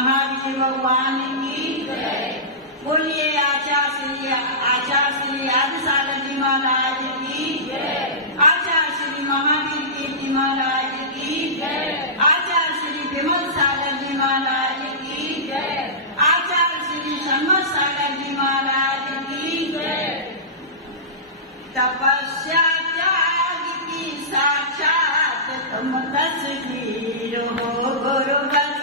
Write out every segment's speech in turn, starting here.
महावीर भगवान की जय। बोलिए आचार्य श्री आदि सागर जी महाराज की जय। आचार्य श्री महावीर कीर्ति महाराज की जय। आचार्य श्री विमल सागर जी महाराज की जय। आचार्य श्री शंकर सागर जी महाराज की जय। तपस्या त्याग की साक्षात तुम तस्वीर हो गुरुवर।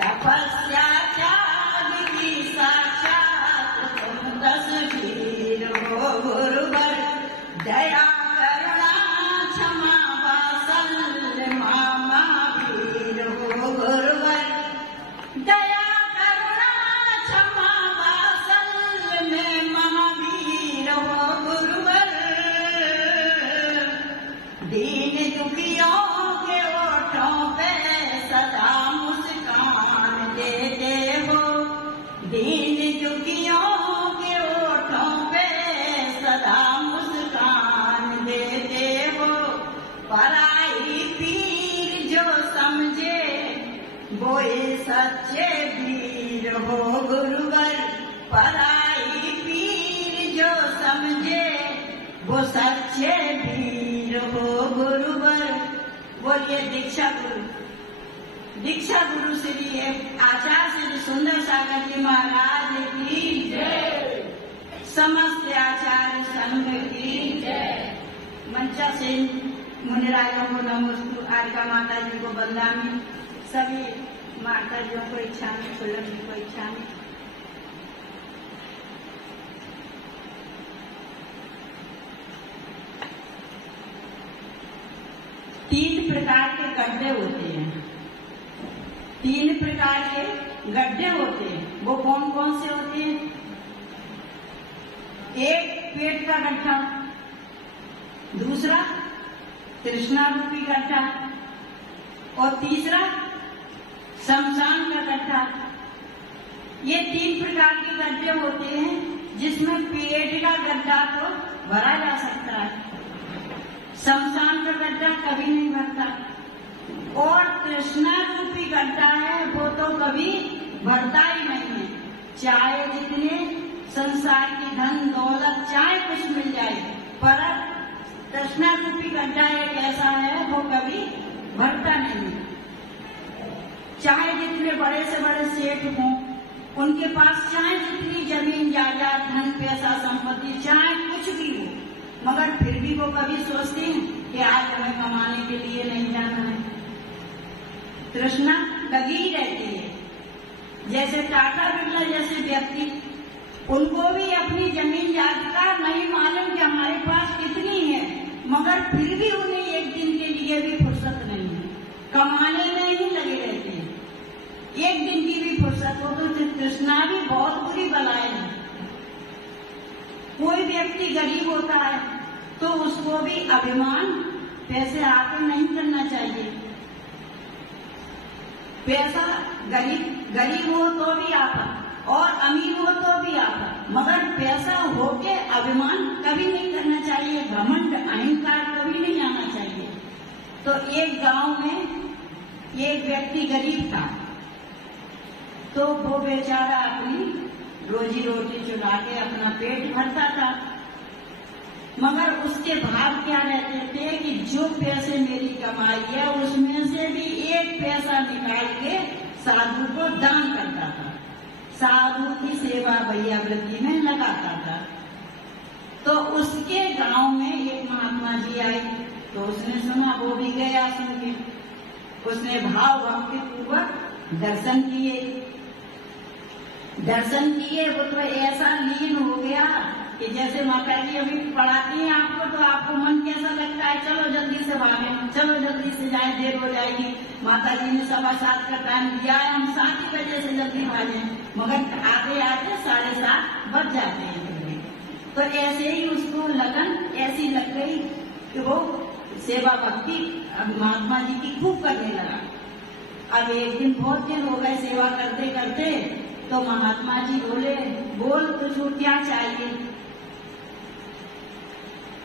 तपस्या त्याग की साक्षात तुम तस्वीर हो गुरुवर। दया करुणा क्षमा वात्सल्य महावीर हो गुरुवर। दया करुणा क्षमा वात्सल्य में महावीर हो गुरुवर। दीन दुखियों के ओठों पे सदा मुस्कान देते हो। दीन दुखियों के ओठों पे सदा मुस्कान देते हो। पराई पीर जो समझे वो सच्चे वीर हो गुरुवर। पराई पीर जो समझे वो सच्चे वीर हो गुरुवर। बोलिए दीक्षा गुरु श्री आचार्य श्री सुंदर सागर जी महाराज की जय। समस्त आचार्य संघ की जय। मंचा से मुनिराजों को नमोस्तु। आर्गा माता जी को बंदामी। सभी माता जियों को इच्छा में, कुल्लम जी को इच्छा में। तीन प्रकार के गड्ढे होते हैं। तीन प्रकार के गड्ढे होते हैं। वो कौन कौन से होते हैं? एक पेट का गड्ढा, दूसरा तृष्णा रूपी गड्ढा और तीसरा शमशान का गड्ढा। ये तीन प्रकार के गड्ढे होते हैं जिसमें पेट का गड्ढा तो भरा जा सकता है, शमशान का गड्ढा कभी नहीं भरता। और तृष्णा रूपी गड्ढा है वो तो कभी भरता ही नहीं है। चाहे जितने संसार की धन दौलत चाहे कुछ मिल जाए, पर तृष्णा रूपी गड्ढा एक ऐसा है वो कभी भरता नहीं। चाहे जितने बड़े से बड़े सेठ हों, उनके पास चाहे जितनी जमीन जायदाद धन पैसा संपत्ति चाहे कुछ भी हो, मगर फिर भी वो कभी सोचते हैं कि आज हमें कमाने के लिए नहीं जाना है। तृष्णा लगी रहती है। जैसे टाटा बिरला जैसे व्यक्ति, उनको भी अपनी जमीन जायदाद नहीं मालूम कि हमारे पास कितनी है, मगर फिर भी उन्हें एक दिन के लिए भी फुर्सत नहीं है। कमाने में ही लगे रहते हैं। एक दिन की भी फुर्सत हो तो तृष्णा भी बहुत बुरी बलाए है। कोई व्यक्ति गरीब होता है तो उसको भी अभिमान पैसे आकर नहीं करना चाहिए। पैसा गरीब हो तो भी आता और अमीर हो तो भी आता, मगर पैसा होके अभिमान कभी नहीं करना चाहिए। घमंड अहंकार कभी नहीं आना चाहिए। तो एक गांव में एक व्यक्ति गरीब था, तो वो बेचारा अपनी रोजी रोटी चुरा के अपना पेट भरता था, मगर उसके भाव क्या रहते थे कि जो पैसे मेरी कमाई है उसमें से भी एक पैसा निकाल के साधु को दान करता था। साधु की सेवा भैया वृद्धि में लगाता था। तो उसके गांव में एक महात्मा जी आए, तो उसने सुना, वो भी गया सुन के। उसने भाव भक्ति पूर्वक दर्शन किए। वो तो ऐसा लीन हो गया कि जैसे माता जी अभी पढ़ाती हैं आपको, तो आपको मन कैसा लगता है, चलो जल्दी से भागे, चलो जल्दी से जाए, देर हो जाएगी। माता जी ने 7:15 का टाइम दिया है, हम 7 बजे से जल्दी भागे, मगर आते आते 7:30 बज जाते हैं। तो ऐसे ही उसको लगन ऐसी लग गई कि वो सेवा भक्ति महात्मा जी की खूब करने लगा। अब एक दिन बहुत दिन हो गए सेवा करते करते, तो महात्मा जी बोले, बोल तुझको क्या चाहिए?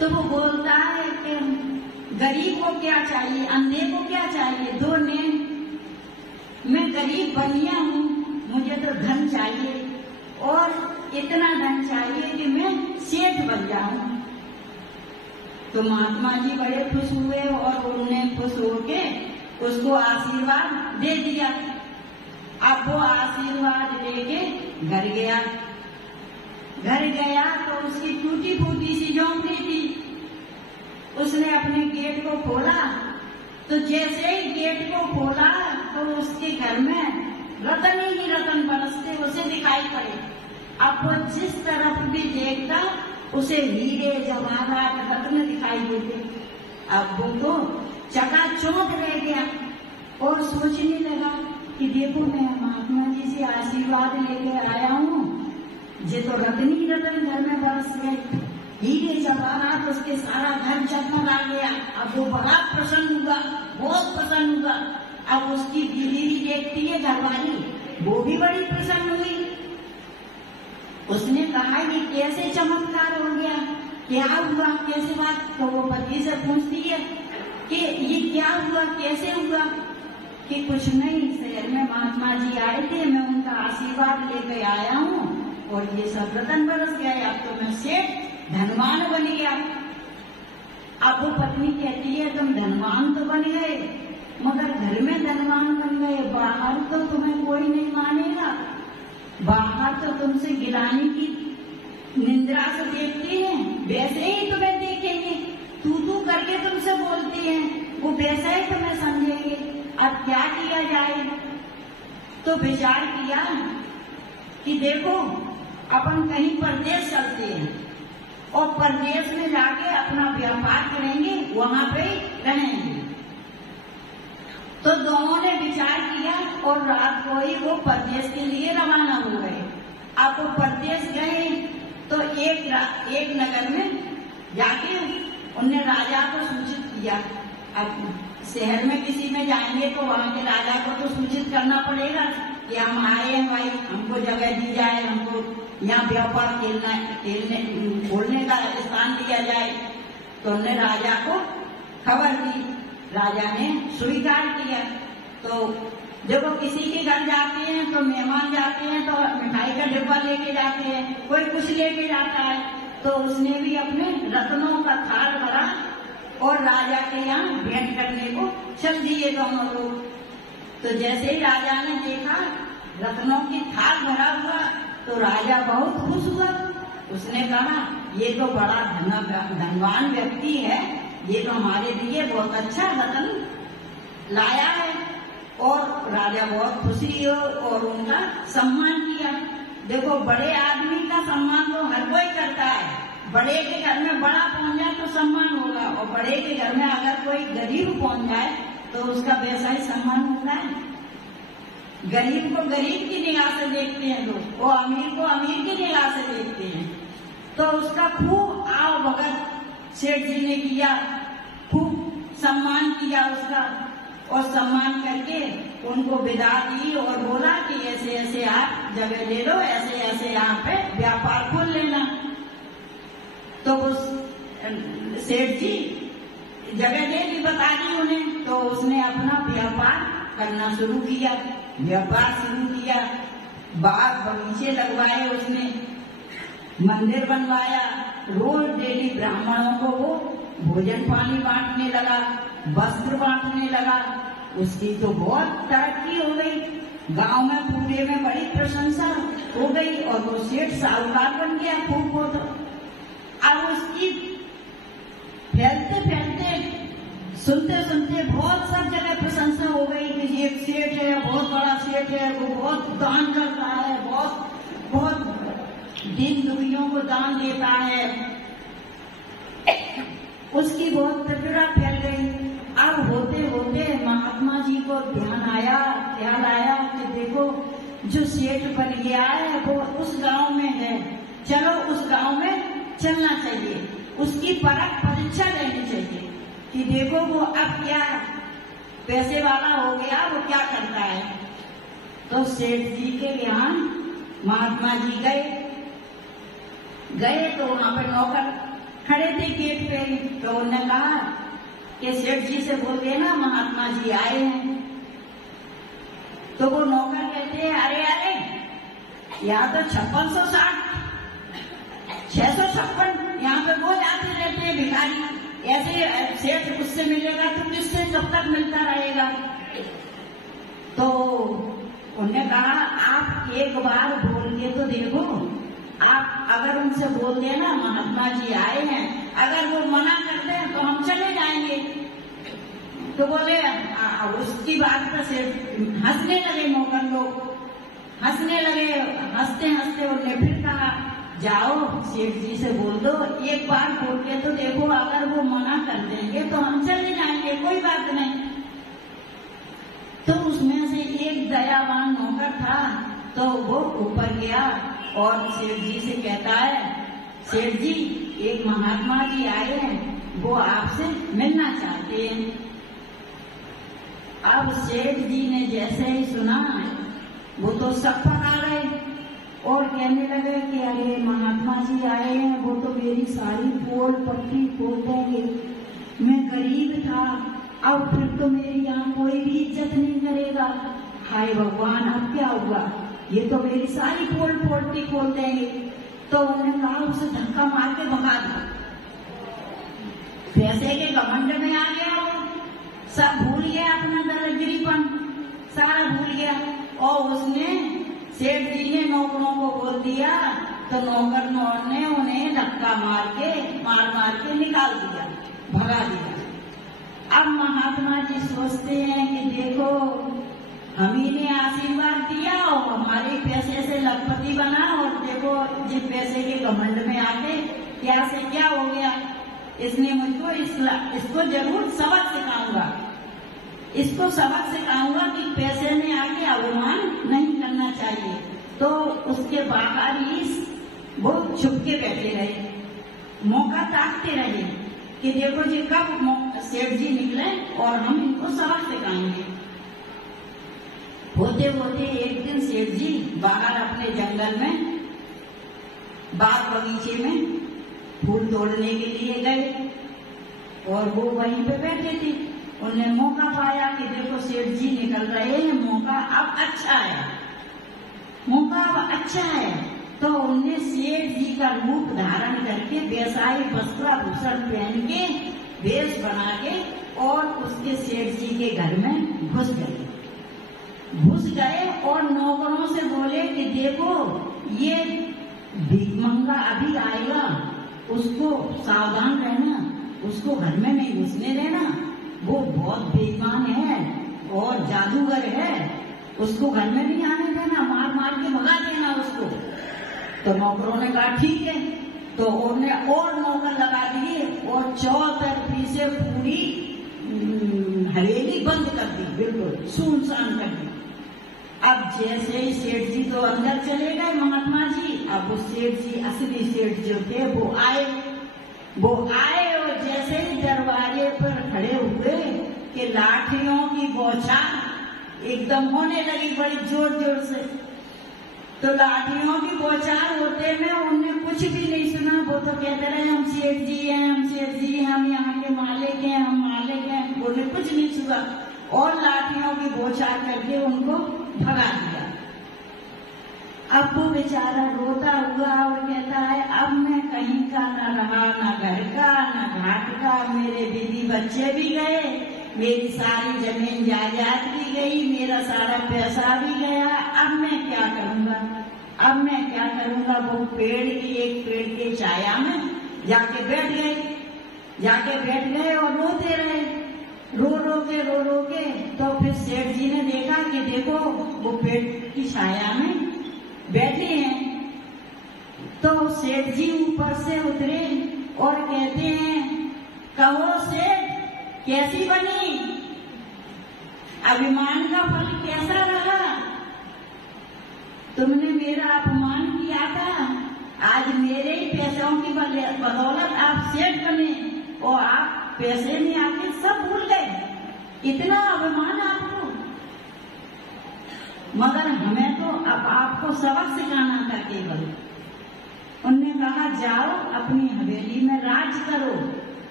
तो वो बोलता है कि गरीब को क्या चाहिए, अंधे को क्या चाहिए? 2 ने मैं गरीब बनिया हूँ, मुझे तो धन चाहिए और इतना धन चाहिए कि मैं सेठ बन जाऊं। तो महात्मा जी बड़े खुश हुए और उन्होंने खुश होके उसको आशीर्वाद दे दिया। अब वो आशीर्वाद लेके घर गया। घर गया तो उसकी टूटी फूटी सी झोंपड़ी थी। उसने अपने गेट को खोला तो जैसे ही गेट को खोला तो उसके घर में रतन ही रतन बरसते उसे दिखाई पड़े। अब वो जिस तरफ भी देखता उसे हीरे जवाहरात रत्न दिखाई देते। अब वो तो चकाचौंध रह गया और सोचने लगा कि देखो मैं महात्मा जी से आशीर्वाद लेके आया हूँ, ये तो रत्न ही रतन घर में बरस गए, हीरे जवाहरात उसके सारा घर जगमगा गया। अब वो बड़ा प्रसन्न हुआ, बहुत प्रसन्न हुआ। अब उसकी बीवी देखती है घरवाली, वो भी बड़ी प्रसन्न हुई। उसने कहा ये कैसे चमत्कार हो गया, क्या हुआ, कैसे बात? तो वो पति से पूछती है कि ये क्या हुआ, कैसे हुआ? कि कुछ नहीं, शहर में महात्मा जी आए थे, मैं उनका आशीर्वाद लेकर आया हूँ और ये सब रतन बरस गए। अब तो मैं सेठ धनवान बन गया। अब वो पत्नी कहती है तुम धनवान तो बन गए मगर घर में धनवान बन गए, बाहर तो तुम्हें कोई नहीं मानेगा, बाहर तो तुमसे गिराने की निंद्रा से देखते हैं, वैसे ही तुम्हें देखेंगे, तू करके तुमसे बोलते हैं, वो वैसा ही तुम्हें समझेंगे। अब क्या किया जाए? तो विचार किया कि देखो अपन कहीं परदेश चलते हैं और परदेश में जाके अपना व्यापार करेंगे, वहां पे रहेंगे। तो दोनों ने विचार किया और रात को ही वो परदेश के लिए रवाना हो गए। अब वो परदेश गए तो एक नगर में जाके उनने राजा को सूचित किया। अब शहर में किसी में जाएंगे तो वहाँ के राजा को तो सूचित करना पड़ेगा कि हम आए हैं भाई, हमको जगह दी जाए, हमको यहाँ व्यापार खोलने का स्थान दिया जाए। तो उन्होंने राजा को खबर दी, राजा ने स्वीकार किया। तो देखो किसी के घर जाते हैं तो मेहमान जाते हैं तो मिठाई का डिब्बा लेके जाते हैं, कोई कुछ लेके जाता है। तो उसने भी अपने रत्नों का थाल भरा और राजा के यहाँ भेंट करने को चल दिए दोनों लोग। तो जैसे ही राजा ने देखा रत्नों की थाल भरा हुआ तो राजा बहुत खुश हुआ। उसने कहा ये तो बड़ा धनवान व्यक्ति है, ये तो हमारे लिए बहुत अच्छा रत्न लाया है। और राजा बहुत खुशी हो और उनका सम्मान किया। देखो बड़े आदमी का सम्मान तो हर कोई करता है, बड़े के घर में बड़ा पहुंच जाए तो सम्मान होगा, और बड़े के घर में अगर कोई गरीब पहुंच जाए तो उसका वैसा ही सम्मान होता है। गरीब को गरीब की निगाह से देखते हैं लोग, वो अमीर को अमीर की निगाह से देखते हैं। तो उसका खूब आओ भगत सेठ जी ने किया, खूब सम्मान किया उसका, और सम्मान करके उनको विदा दी और बोला कि ऐसे ऐसे आप जगह ले लो, ऐसे ऐसे यहाँ पे व्यापार खोल लेना। तो उस सेठ जी जगह दे दी, बता दी उन्हें। तो उसने अपना व्यापार करना शुरू किया, व्यापार शुरू किया, बाग बगीचे लगवाए, उसने मंदिर बनवाया, रोज डेली ब्राह्मणों को वो भोजन पानी बांटने लगा, वस्त्र बांटने लगा। उसकी तो बहुत तरक्की हो गई, गांव में पूरे में बड़ी प्रशंसा हो गई और वो सेठ साहूकार बन गया खूब बहुत। अब उसकी फैलते फैलते सुनते सुनते बहुत सब जगह प्रशंसा हो गई कि एक सेठ है, बहुत बड़ा सेठ है, वो बहुत दान करता है, बहुत दीन दुखियों को दान देता है। उसकी बहुत प्रचुरता फैल गई। अब होते होते महात्मा जी को ध्यान आया, ख्याल आया कि देखो जो सेठ बन गया है वो उस गांव में है, चलो उस गांव में चलना चाहिए, उसकी परख परीक्षा लेनी चाहिए कि देखो वो अब क्या पैसे वाला हो गया, वो क्या करता है। तो सेठ जी के यहाँ महात्मा जी गए तो वहां पर नौकर खड़े थे गेट पे। तो उन्होंने कहा कि सेठ जी से बोल देना महात्मा जी आए हैं। तो वो नौकर कहते हैं अरे अरे या तो 5660 656 यहाँ पे रोज आते रहते हैं भिखारी। ऐसे सेठ उससे मिलेगा तो किससे कब तक मिलता रहेगा। तो उन्होंने कहा आप एक बार बोल के तो देखो, आप अगर उनसे बोल देना महात्मा जी आए हैं, अगर वो मना करते हैं तो हम चले जाएंगे। तो बोले उसकी बात पर से हंसने लगे नौकर लोग, हंसने लगे। हंसते हंसते उन्होंने फिर कहा जाओ सेठ जी से बोल दो, एक बार बोल के तो देखो, अगर वो मना कर देंगे तो हम चले जाएंगे, कोई बात नहीं। तो उसमें से एक दयावान नौकर था, तो वो ऊपर गया और सेठ जी से कहता है सेठ जी एक महात्मा जी आए हैं, वो आपसे मिलना चाहते हैं। अब सेठ जी ने जैसे ही सुना वो तो सब पका गए और कहने लगे कि अरे महात्मा जी आए हैं, वो तो मेरी सारी पोल पट्टी खोल देंगे, मैं गरीब था, अब फिर तो मेरी यहाँ कोई भी इज्जत नहीं करेगा। हाय भगवान अब क्या हुआ, ये तो मेरी सारी पोल पट्टी खोल देंगे। तो उन्होंने कहा उसे धक्का मार के भगा दो। पैसे के घमंड में आ गया, वो सब भूल गया, अपना दरिद्रीपन सारा भूल गया। और उसने सेठ जी ने नौकरों को बोल दिया, तो नौकर ने उन्हें धक्का मार के निकाल दिया, भगा दिया। अब महात्मा जी सोचते हैं कि देखो हम ही ने आशीर्वाद दिया और हमारे पैसे से लखपति बना, और देखो जिस पैसे के घमंड में आके क्या से क्या हो गया। इसने मुझको इसको जरूर सबक सिखाऊंगा, इसको सबक सिखाऊंगा कि पैसे में आके अभिमान नहीं करना चाहिए। तो उसके बाहर ही वो छुप के बैठे रहे, मौका ताकते रहे कि देखो जी कब सेठ जी निकले और हम इनको सबक सिखाएंगे। होते होते एक दिन सेठ जी बाहर अपने जंगल में बाग बगीचे में फूल तोड़ने के लिए गए और वो वहीं पे बैठे थे। उन्हें मौका पाया कि देखो सेठ जी निकल रहे हैं, मौका अब अच्छा है, मौका अब अच्छा है। तो उन्हें सेठ जी का रूप धारण करके व्यवसायी वस्त्राभूषण पहन के वेश बना के और उसके सेठ जी के घर में घुस गए और नौकरों से बोले कि देखो ये भिखमंगा अभी आएगा, उसको सावधान रहना, उसको घर में नहीं घुसने देना, वो बहुत बेईमान है और जादूगर है, उसको घर में नहीं आने देना, मार मार के भगा देना उसको। तो नौकरों ने कहा ठीक है। तो उन्होंने और नौकर लगा दिए और चौतरफी से पूरी हवेली बंद कर दी, बिल्कुल सुनसान कर दी। अब जैसे ही सेठ जी तो अंदर चले गए महात्मा जी, अब वो सेठ जी असली सेठ जो थे वो आए और जैसे ही दरवाजे पर खड़े हुए कि लाठियों की बौछार एकदम होने लगी बड़ी जोर जोर से। तो लाठियों की बौछार होते में उन्हें कुछ भी नहीं सुना, वो तो कहते रहे हम सेठ जी हैं, हम सेठ जी हैं, हम यहाँ के मालिक हैं, हम मालिक हैं, उन्हें कुछ नहीं सुना और लाठियों की बौछार करके उनको भगा दिया। अब वो बेचारा रोता हुआ और कहता है अब मैं कहीं का न रहा, न घर का न घाट का, मेरे बीवी बच्चे भी गए, मेरी सारी जमीन जायदाद भी गई, मेरा सारा पैसा भी गया, अब मैं क्या करूँगा, अब मैं क्या करूँगा। वो एक पेड़ के छाया में जाके बैठ गए और रोते रहे, रो रो के। तो फिर सेठ जी ने देखा कि देखो वो पेड़ की छाया में बैठे हैं। तो सेठ जी ऊपर से उतरे और कहते हैं कहो सेठ कैसी बनी, अभिमान का फल कैसा रहा, तुमने मेरा अपमान किया था, आज मेरे ही पैसों की बदौलत आप सेठ बने और आप पैसे में आके सब भूल गए, इतना अभिमान आपको। मगर हमें तो अब आपको सबक सिखाना था केवल। उनने कहा जाओ अपनी हवेली में राज करो,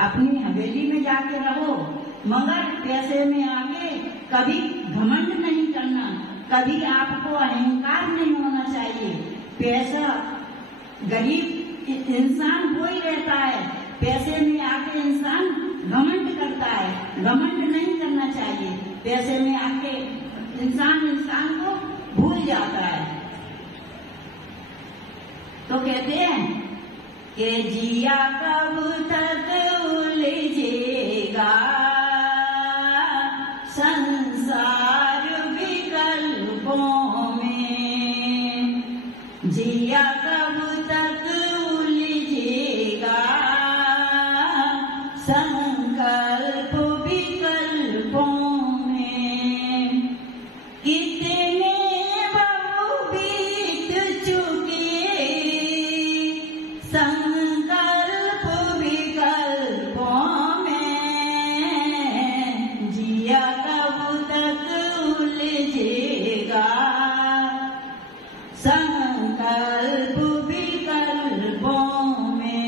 अपनी हवेली में जाके रहो, मगर पैसे में आके कभी घमंड नहीं करना, कभी आपको अहंकार नहीं होना चाहिए। पैसा गरीब इंसान वो ही रहता है, पैसे में आके इंसान घमंड करता है, घमंड नहीं करना चाहिए। पैसे में आके इंसान को भूल जाता है। तो कहते हैं कि जिया कब तक उलझेगा संसार विकल्पों में, जिया कब तक उलझेगा संकल्प विकल्पों में। कितने बहु बीत चुके संकल्प विकल्पों में, जिया कब तक उलझेगा संकल्प विकल्पों में।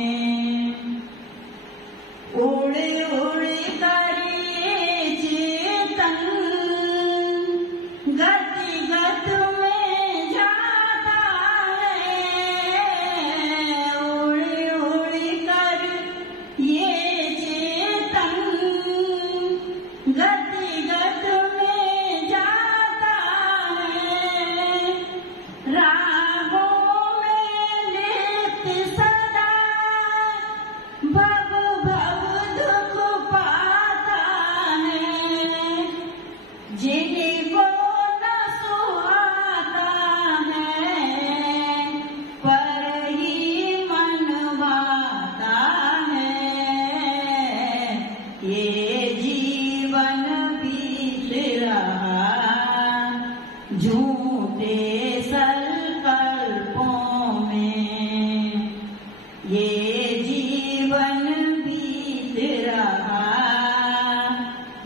उड़ उड़ कर ये चेतन गति गत में जाता है, उड़ उड़ कर ये चेतन गति गत में जाता है। रागों में लिप्त सदा भव भव दुख पाता है, जिनको न सुहाता है पर ही मन भाता है। ये जीवन बीत रहा झूठे संकल्पों में, ये जीवन बीत रहा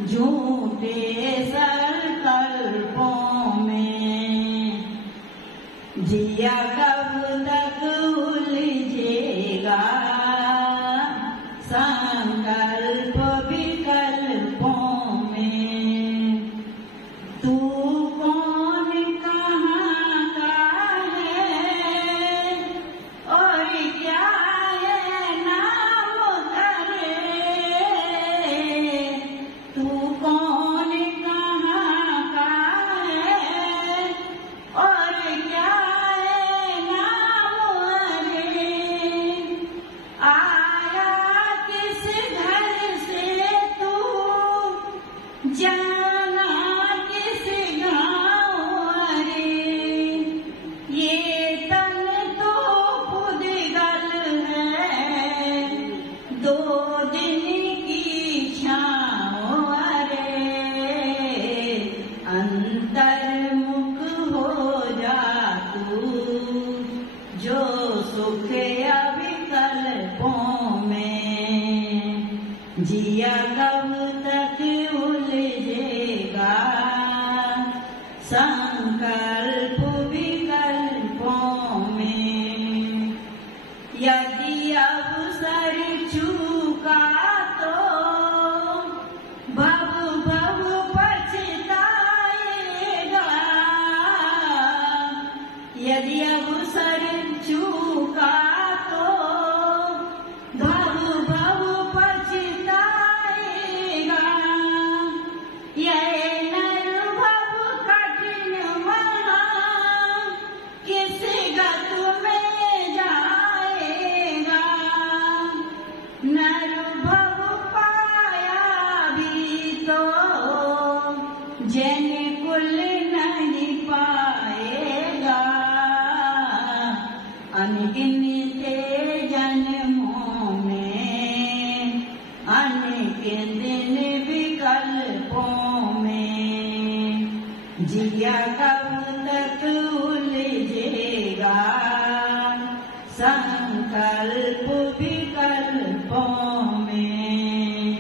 झूठे संकल्पों में। जिया कब तक उलझेगा संकल्प विकल्पों में। तू कौन कहाँ का है और क्या है नाम तेरे, तू कौन कहाँ का है और क्या है नाम रे। आया किस घर से तू जाना किस गाँव रे, ये तन तो पुद्गल है दो दिन की छाँव रे। अंतर्मुख हो जा तू जो सुख अविकल्पों में, जिया कब तक उलझेगा संकल्प विकल्पों में। यदि अवसर चूका तो भव भव पछताएगा, यदि अवसर चूका तो भव भव पछताएगा। यह नरभव कठिन महा किस गत में जाएगा, नरभव पाया भी तो जन कुल नहीं पाएगा। अनगिनत जन्मों में अनगिनत विकल्पों में, जिया कब तक उलझेगा संकल्प विकल्पों में,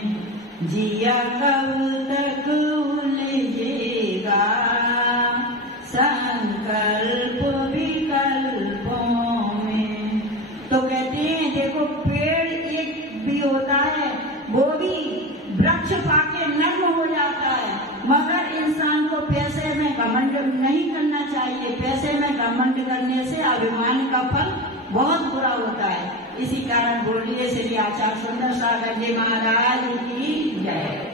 जिया कब तक उलझेगा संकल्प विकल्पों में। तो कहते हैं देखो पेड़ एक भी होता है वो भी वृक्ष पाके नर्म हो जाता है, मगर इंसान को पैसे में घमंड नहीं करना चाहिए। पैसे में घमंड करने से अभिमान का फल बहुत बुरा होता है। इसी कारण बोलिए श्री आचार्य सुंदर सागर जी महाराज की जय।